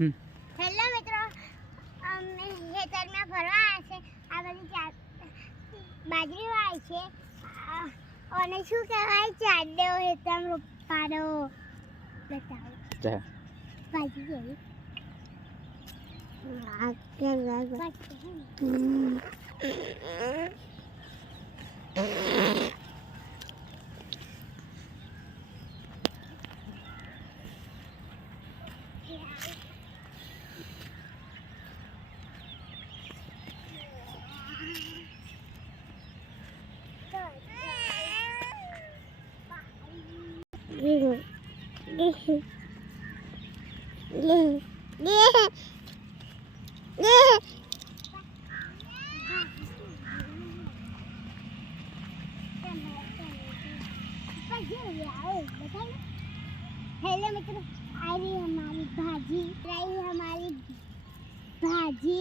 Hello મિત્રો, અમે ખેતરમાં ફરવા આવ્યા છે. આ બધી બાજરી વાય છે અને શું કહેવાય ચાડો હેતમ રોપાડો બતાવો જા બાજરી જેવી हेलो मित्रों, आई हमारी भाजी